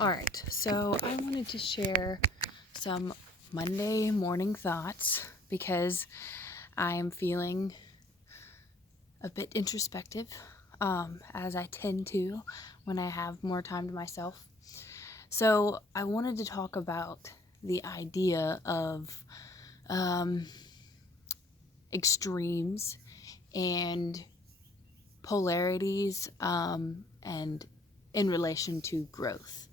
Alright, so I wanted to share some Monday morning thoughts because I'm feeling a bit introspective, as I tend to when I have more time to myself. So I wanted to talk about the idea of extremes and polarities, and in relation to growth.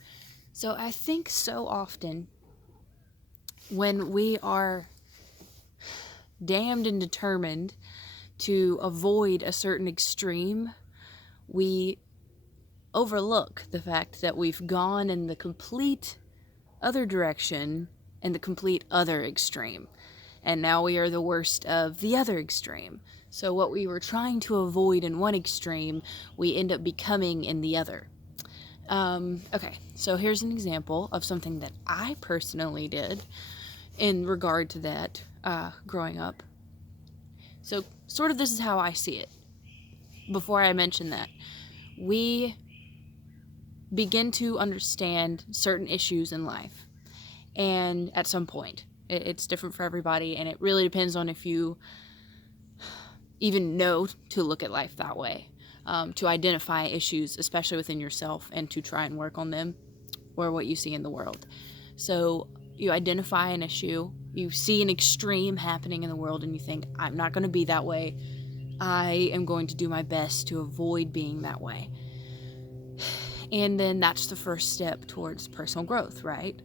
So I think so often when we are damned and determined to avoid a certain extreme, we overlook the fact that we've gone in the complete other direction and the complete other extreme. And now we are the worst of the other extreme. So what we were trying to avoid in one extreme, we end up becoming in the other. Okay, so here's an example of something that I personally did in regard to that growing up. So, sort of, this is how I see it. Before I mention that, we begin to understand certain issues in life, and at some point, it's different for everybody, and it really depends on if you even know to look at life that way, to identify issues, especially within yourself, and to try and work on them or what you see in the world. So you identify an issue, you see an extreme happening in the world, and you think, I'm not going to be that way. I am going to do my best to avoid being that way. And then that's the first step towards personal growth, right?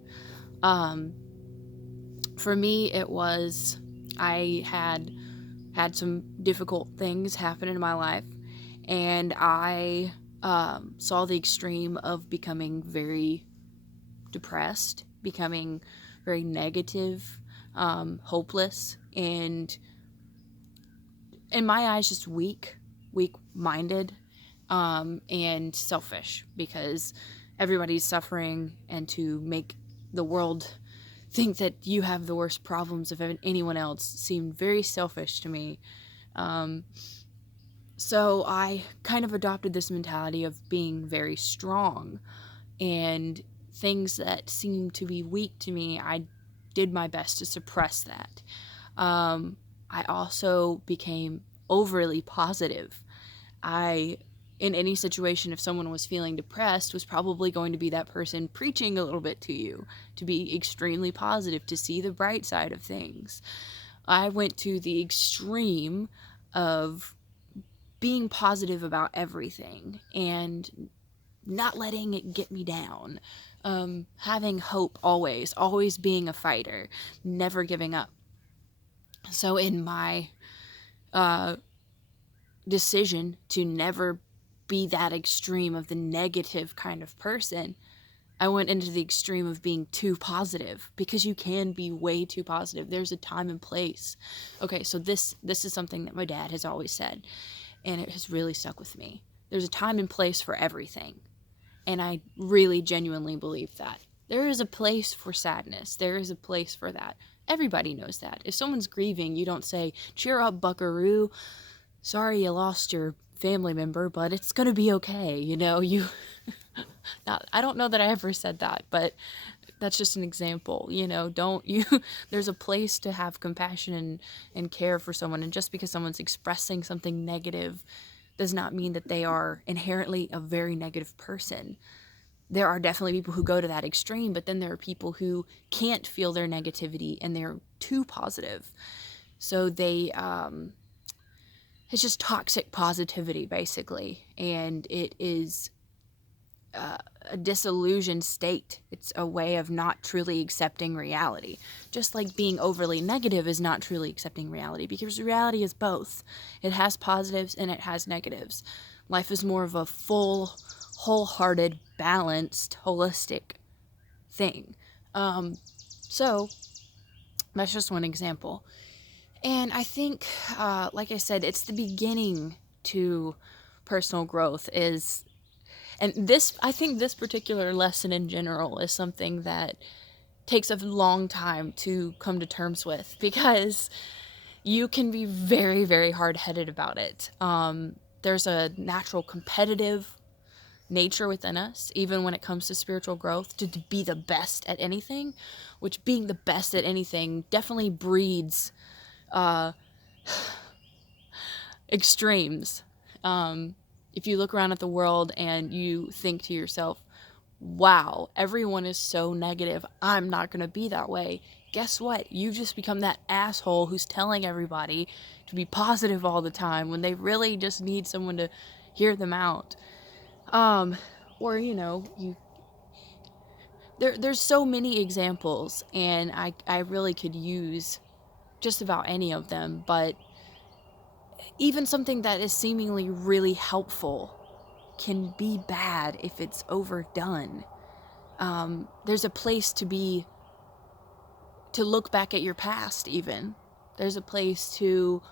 For me, it was, I had some difficult things happen in my life, and I saw the extreme of becoming very depressed, becoming very negative, hopeless, and in my eyes, just weak-minded, and selfish, because everybody's suffering, and to make the world think that you have the worst problems of anyone else seemed very selfish to me. So I kind of adopted this mentality of being very strong, and things that seemed to be weak to me, I did my best to suppress that. I also became overly positive. In any situation, if someone was feeling depressed, was probably going to be that person preaching a little bit to you, to be extremely positive, to see the bright side of things. I went to the extreme of being positive about everything and not letting it get me down. Having hope always being a fighter, never giving up. So in my decision to never be that extreme of the negative kind of person, I went into the extreme of being too positive, because you can be way too positive. There's a time and place. Okay, so this is something that my dad has always said, and it has really stuck with me. There's a time and place for everything. And I really genuinely believe that. There is a place for sadness. There is a place for that. Everybody knows that. If someone's grieving, you don't say, cheer up, buckaroo. Sorry you lost your family member, but it's going to be okay. I don't know that I ever said that, but that's just an example. There's a place to have compassion and care for someone. And just because someone's expressing something negative does not mean that they are inherently a very negative person. There are definitely people who go to that extreme, but then there are people who can't feel their negativity and they're too positive. So it's just toxic positivity, basically, and it is a disillusioned state. It's a way of not truly accepting reality. Just like being overly negative is not truly accepting reality, because reality is both. It has positives and it has negatives. Life is more of a full, wholehearted, balanced, holistic thing. So that's just one example. And I think, like I said, it's the beginning to personal growth I think this particular lesson in general is something that takes a long time to come to terms with, because you can be very, very hard-headed about it. There's a natural competitiveness nature within us, even when it comes to spiritual growth, to be the best at anything, which being the best at anything definitely breeds extremes. If you look around at the world and you think to yourself, wow, everyone is so negative, I'm not going to be that way. Guess what? You just become that asshole who's telling everybody to be positive all the time when they really just need someone to hear them out. Or, there's so many examples, and I really could use just about any of them, but even something that is seemingly really helpful can be bad if it's overdone. There's a place to look back at your past, even. There's a place to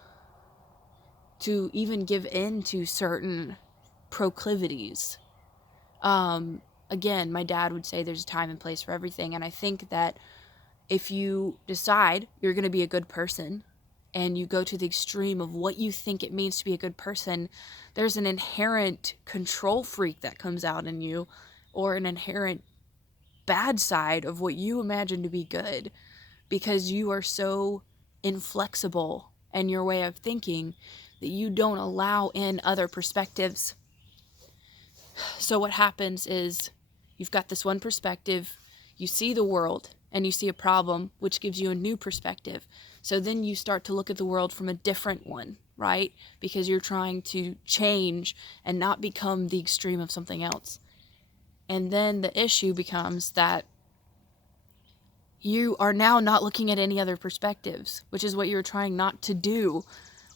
even give in to certain proclivities. Again, my dad would say there's a time and place for everything, and I think that if you decide you're going to be a good person and you go to the extreme of what you think it means to be a good person, there's an inherent control freak that comes out in you, or an inherent bad side of what you imagine to be good, because you are so inflexible in your way of thinking that you don't allow in other perspectives. So what happens is you've got this one perspective, you see the world and you see a problem, which gives you a new perspective. So then you start to look at the world from a different one, right? Because you're trying to change and not become the extreme of something else. And then the issue becomes that you are now not looking at any other perspectives, which is what you're trying not to do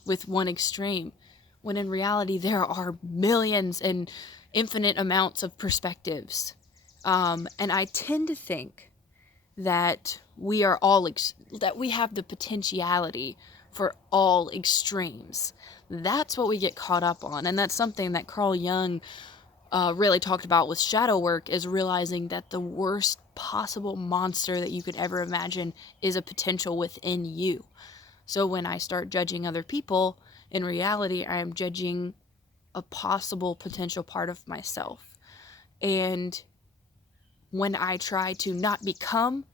with one extreme, when in reality there are millions and infinite amounts of perspectives. And I tend to think that we are all that we have the potentiality for all extremes. That's what we get caught up on, and that's something that Carl Jung really talked about with shadow work, is realizing that the worst possible monster that you could ever imagine is a potential within you. So when I start judging other people, in reality, I am judging a possible potential part of myself. And when I try to not become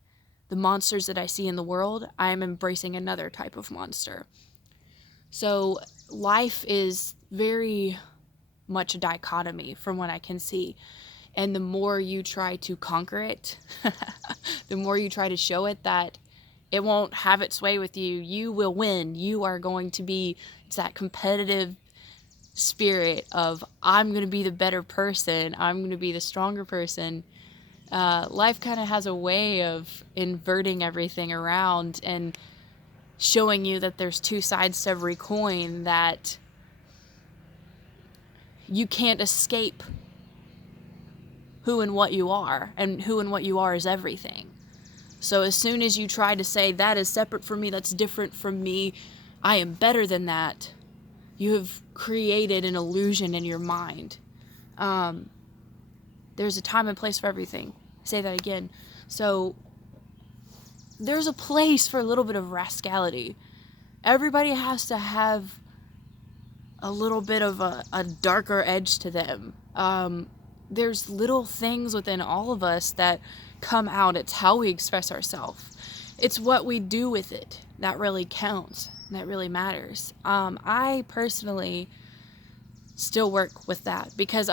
the monsters that I see in the world, I am embracing another type of monster. So life is very much a dichotomy from what I can see. And the more you try to conquer it, the more you try to show it that it won't have its way with you, you will win. You are going to be, it's that competitive spirit of, I'm going to be the better person, I'm going to be the stronger person. Life kind of has a way of inverting everything around and showing you that there's two sides to every coin, that you can't escape who and what you are, and who and what you are is everything. So as soon as you try to say, that is separate from me, that's different from me, I am better than that, you have created an illusion in your mind. There's a time and place for everything. Say that again. So there's a place for a little bit of rascality. Everybody has to have a little bit of a darker edge to them. There's little things within all of us that come out. It's how we express ourselves. It's what we do with it that really counts, that really matters. I personally still work with that, because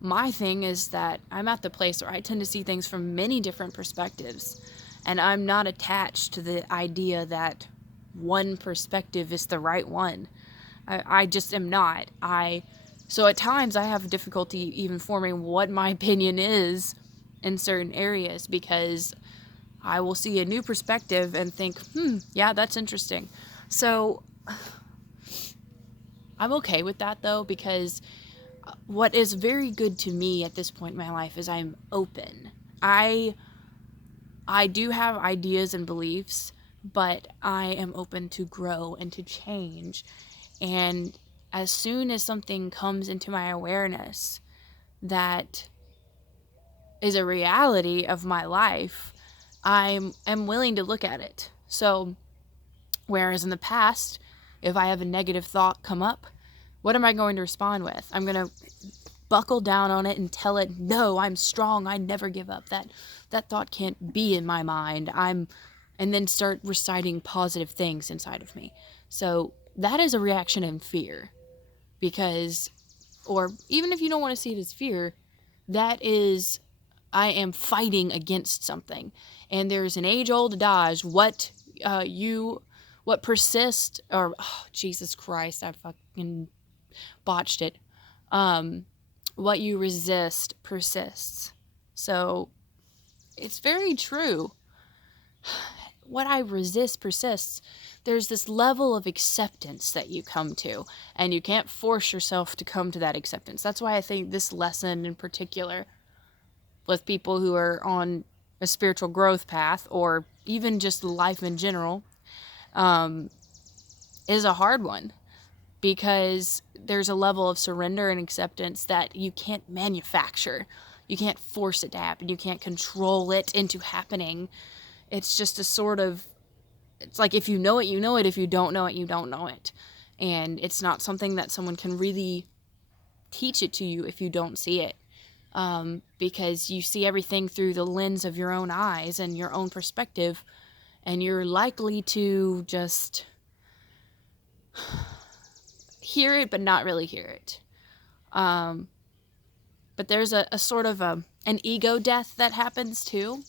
my thing is that I'm at the place where I tend to see things from many different perspectives, and I'm not attached to the idea that one perspective is the right one. I just am not. So at times I have difficulty even forming what my opinion is in certain areas, because I will see a new perspective and think, yeah, that's interesting. So I'm okay with that, though, because what is very good to me at this point in my life is I'm open. I do have ideas and beliefs, but I am open to grow and to change. And as soon as something comes into my awareness that is a reality of my life, I'm willing to look at it. So whereas in the past, if I have a negative thought come up, what am I going to respond with? I'm going to buckle down on it and tell it, no, I'm strong, I never give up. That thought can't be in my mind. And then start reciting positive things inside of me. So that is a reaction in fear. Because, or even if you don't want to see it as fear, that is, I am fighting against something. And there's an age-old adage, what persists, or, oh, Jesus Christ, I fucking botched it. What you resist persists. So it's very true. What I resist persists. There's this level of acceptance that you come to, and you can't force yourself to come to that acceptance. That's why I think this lesson in particular, with people who are on a spiritual growth path, or even just life in general, is a hard one. Because there's a level of surrender and acceptance that you can't manufacture. You can't force it to happen. You can't control it into happening. It's just a sort of, it's like if you know it, you know it. If you don't know it, you don't know it. And it's not something that someone can really teach it to you if you don't see it. Because you see everything through the lens of your own eyes and your own perspective. And you're likely to just hear it, but not really hear it. But there's a sort of an ego death that happens too.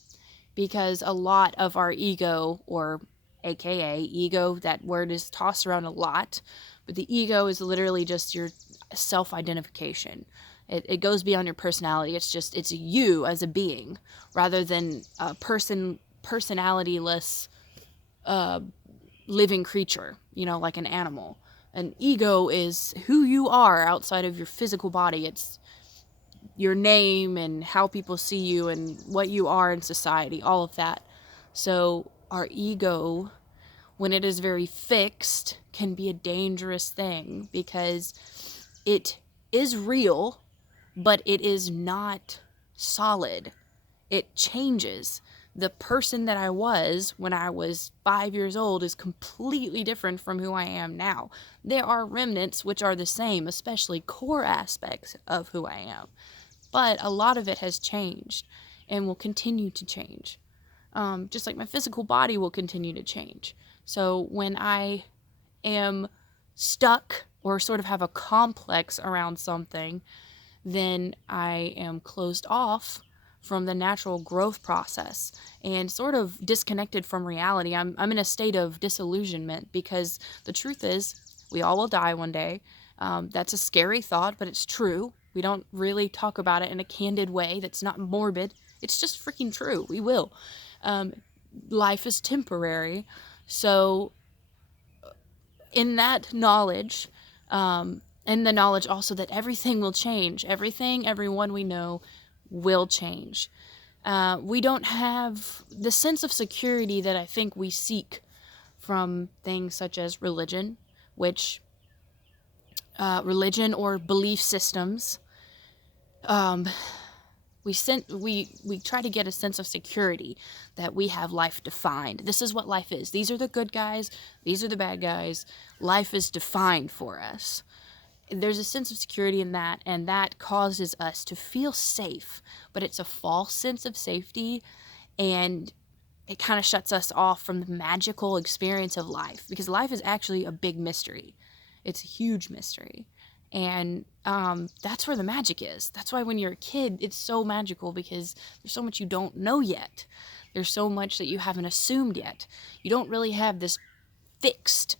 Because a lot of our ego, or AKA ego, that word is tossed around a lot, but the ego is literally just your self-identification. It goes beyond your personality. It's you as a being, rather than a personalityless living creature, like an animal. An ego is who you are outside of your physical body. It's your name and how people see you and what you are in society, all of that. So our ego, when it is very fixed, can be a dangerous thing because it is real, but it is not solid. It changes. The person that I was when I was 5 years old is completely different from who I am now. There are remnants which are the same, especially core aspects of who I am. But a lot of it has changed and will continue to change. Just like my physical body will continue to change. So when I am stuck or sort of have a complex around something, then I am closed off from the natural growth process and sort of disconnected from reality. I'm in a state of disillusionment because the truth is we all will die one day. That's a scary thought, but it's true. We don't really talk about it in a candid way that's not morbid. It's just freaking true. We will. Life is temporary. So in that knowledge, and the knowledge also that everything will change, everyone we know will change. We don't have the sense of security that I think we seek from things such as religion, which religion or belief systems, we try to get a sense of security that we have life defined. This is what life is. These are the good guys. These are the bad guys. Life is defined for us. There's a sense of security in that, and that causes us to feel safe, but it's a false sense of safety, and it kind of shuts us off from the magical experience of life, because life is actually a big mystery. It's a huge mystery. And that's where the magic is. That's why when you're a kid, it's so magical, because there's so much you don't know yet. There's so much that you haven't assumed yet. You don't really have this fixed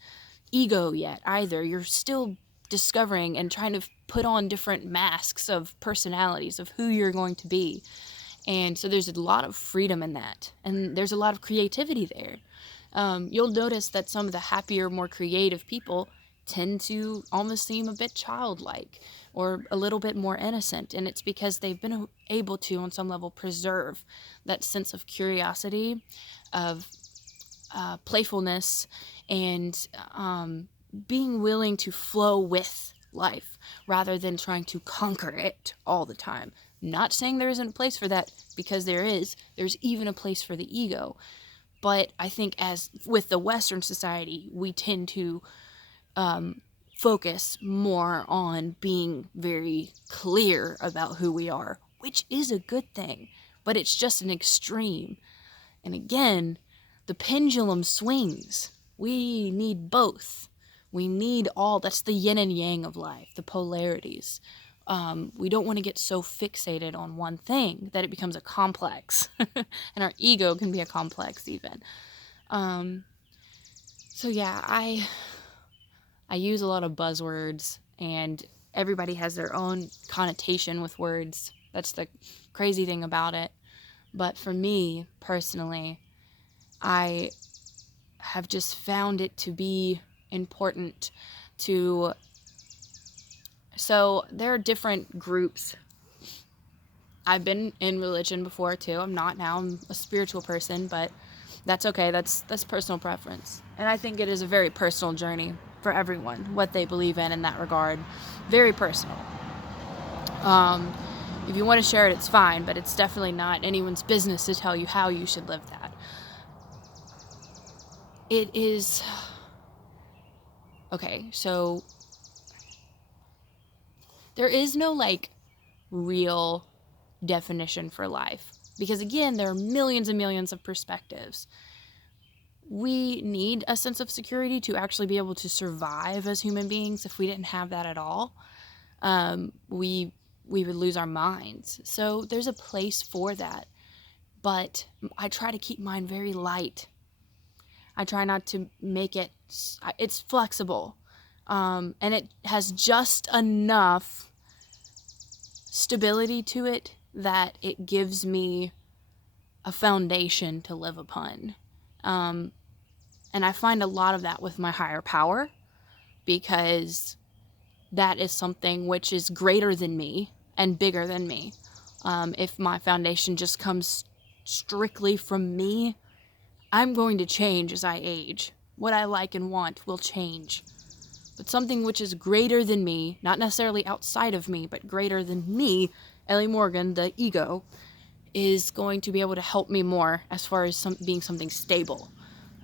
ego yet either. You're still discovering and trying to put on different masks of personalities of who you're going to be. And so there's a lot of freedom in that. And there's a lot of creativity there. You'll notice that some of the happier, more creative people tend to almost seem a bit childlike or a little bit more innocent. And it's because they've been able to, on some level, preserve that sense of curiosity, of playfulness, and being willing to flow with life rather than trying to conquer it all the time. Not saying there isn't a place for that, because there is. There's even a place for the ego. But I think as with the Western society, we tend to focus more on being very clear about who we are, which is a good thing, but it's just an extreme. And again, the pendulum swings. We need both. We need all. That's the yin and yang of life, the polarities. We don't want to get so fixated on one thing that it becomes a complex. And our ego can be a complex even. So yeah, I use a lot of buzzwords, and everybody has their own connotation with words. That's the crazy thing about it. But for me, personally, I have just found it to be important to... So there are different groups. I've been in religion before too. I'm not now. I'm a spiritual person, but that's okay. That's personal preference. And I think it is a very personal journey for everyone, what they believe in that regard. Very personal. If you want to share it, it's fine, but it's definitely not anyone's business to tell you how you should live that. It is... Okay, so there is no, like, real definition for life. Because, again, there are millions and millions of perspectives. We need a sense of security to actually be able to survive as human beings. If we didn't have that at all, we would lose our minds. So there's a place for that. But I try to keep mine very light. I try not to make it... It's flexible. And it has just enough stability to it that it gives me a foundation to live upon. And I find a lot of that with my higher power, because that is something which is greater than me and bigger than me. If my foundation just comes strictly from me, I'm going to change as I age. What I like and want will change. But something which is greater than me, not necessarily outside of me, but greater than me, Ellie Morgan, the ego, is going to be able to help me more as far as being something stable,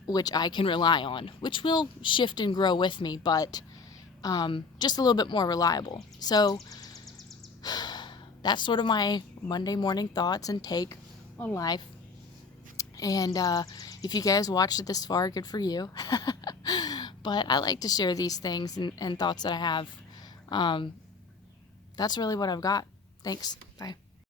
which I can rely on, which will shift and grow with me, but just a little bit more reliable. So that's sort of my Monday morning thoughts and take on life. And if you guys watched it this far, good for you. But I like to share these things and thoughts that I have. That's really what I've got. Thanks. Bye.